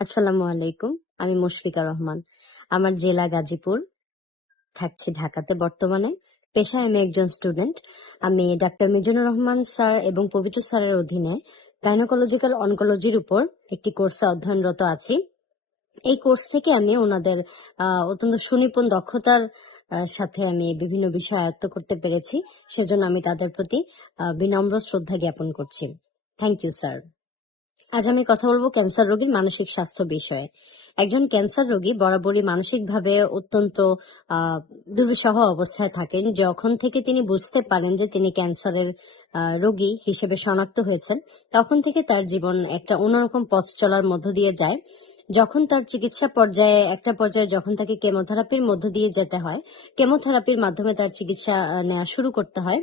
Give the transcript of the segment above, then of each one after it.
আসসালামু আলাইকুম। আমি মুশফিকা রহমান। আমার জেলা গাজীপুর, থাকছি ঢাকাতে বর্তমানে। পেশায় আমি একজন স্টুডেন্ট। আমি ডাক্তার মিজানুর রহমান স্যার এবং পবিত্র স্যারের অধীনে গাইনোকোলজিক্যাল অনকোলজির উপর একটি কোর্সে অধ্যয়নরত আছি। এই কোর্স থেকে আমি ওনাদের অত্যন্ত সুনিপুণ দক্ষতার সাথে আমি বিভিন্ন বিষয় আয়ত্ত করতে পেরেছি। সেজন্য আমি তাদের প্রতি বিনম্র শ্রদ্ধা জ্ঞাপন করছি। Thank you sir. আজ আমি কথা বলবো ক্যান্সার রোগীর মানসিক স্বাস্থ্য বিষয়ে। একজন ক্যান্সার রোগী বরাবরই মানসিকভাবে অত্যন্ত দুর্বিষহ অবস্থায় থাকেন যখন থেকে তিনি বুঝতে পারেন যে তিনি ক্যান্সারের রোগী হিসেবে শনাক্ত হয়েছেন। তখন থেকে তার জীবন একটা অন্যরকম পথ চলার মধ্য দিয়ে যায়। যখন তার চিকিৎসা একটা পর্যায়ে যখন তাকে কেমোথেরাপির মধ্য দিয়ে যেতে হয়, কেমোথেরাপির মাধ্যমে তার চিকিৎসা নেওয়া শুরু করতে হয়,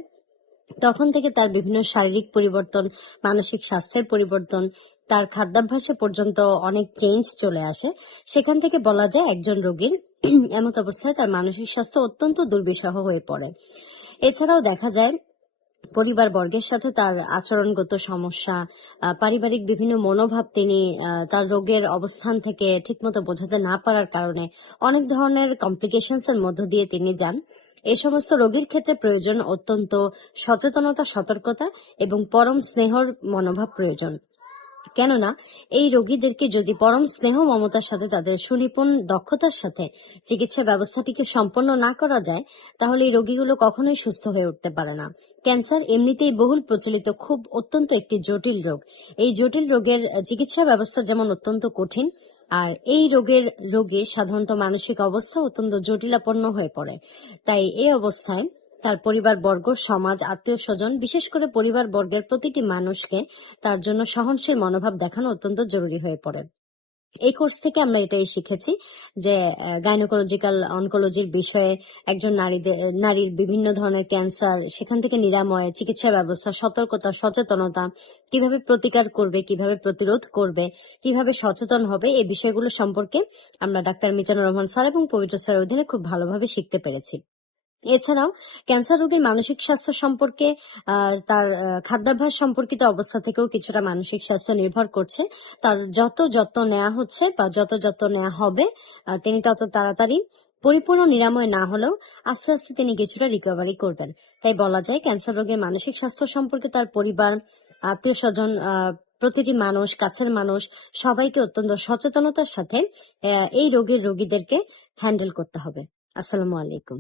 তখন থেকে তার বিভিন্ন শারীরিক পরিবর্তন, মানসিক স্বাস্থ্যের পরিবর্তন, তার খাদ্যাভ্যাসে পর্যন্ত অনেক চেঞ্জ চলে আসে। সেখান থেকে বলা যায় একজন রোগীর এমত অবস্থায় তার মানসিক স্বাস্থ্য অত্যন্ত দুর্বিষহ হয়ে পড়ে। এছাড়াও দেখা যায় পরিবার বর্গের সাথে তার আচরণগত সমস্যা, পারিবারিক বিভিন্ন মনোভাব তিনি তার রোগের অবস্থান থেকে ঠিকমতো বোঝাতে না পারার কারণে অনেক ধরনের কমপ্লিকেশনস এর মধ্য দিয়ে তিনি যান। এই সমস্ত রোগীর ক্ষেত্রে প্রয়োজন অত্যন্ত সচেতনতা, সতর্কতা এবং পরম স্নেহর মনোভাব প্রয়োজন। কেননা এই রোগীদেরকে যদি পরম স্নেহ মমতার সাথে তাদের সুনিপুণ দক্ষতার সাথে চিকিৎসা ব্যবস্থাটিকে সম্পন্ন না করা যায়, তাহলে এই রোগীগুলো কখনোই সুস্থ হয়ে উঠতে পারে না। ক্যান্সার এমনিতেই বহুল প্রচলিত খুব অত্যন্ত একটি জটিল রোগ। এই জটিল রোগের চিকিৎসা ব্যবস্থা যেমন অত্যন্ত কঠিন, আর এই রোগীর সাধারণত মানসিক অবস্থা অত্যন্ত জটিলাপন্ন হয়ে পড়ে। তাই এই অবস্থায় তার পরিবার বর্গ, সমাজ, আত্মীয় স্বজন, বিশেষ করে পরিবার বর্গের প্রতিটি মানুষকে তার জন্য সহনশীল মনোভাব দেখানো অত্যন্ত জরুরি হয়ে পড়ে। এই কোর্স থেকে আমরা এটাই শিখেছি যে গাইনোকোলজিক্যাল অনকোলজির বিষয়ে একজন নারীর বিভিন্ন ধরনের ক্যান্সার, সেখান থেকে নিরাময়, চিকিৎসা ব্যবস্থা, সতর্কতা, সচেতনতা, কিভাবে প্রতিকার করবে, কিভাবে প্রতিরোধ করবে, কিভাবে সচেতন হবে, এই বিষয়গুলো সম্পর্কে আমরা ডাক্তার মিজানুর রহমান স্যার এবং পবিত্র স্যারের অধীনে খুব ভালোভাবে শিখতে পেরেছি। এছাড়াও ক্যান্সার রোগীর মানসিক স্বাস্থ্য সম্পর্কে তার খাদ্যাভ্যাস সম্পর্কিত অবস্থা থেকেও কিছুটা মানসিক স্বাস্থ্য নির্ভর করছে। তার যত যত্ন নেওয়া হচ্ছে বা যত যত্ন নেওয়া হবে, তিনি তত তাড়াতাড়ি পরিপূর্ণ নিরাময় না হলেও আস্তে আস্তে তিনি কিছুটা রিকভারি করবেন। তাই বলা যায় ক্যান্সার রোগীর মানসিক স্বাস্থ্য সম্পর্কে তার পরিবার, আত্মীয় স্বজন, প্রতিটি মানুষ, কাছের মানুষ সবাইকে অত্যন্ত সচেতনতার সাথে এই রোগীদেরকে হ্যান্ডেল করতে হবে। আসসালামু আলাইকুম।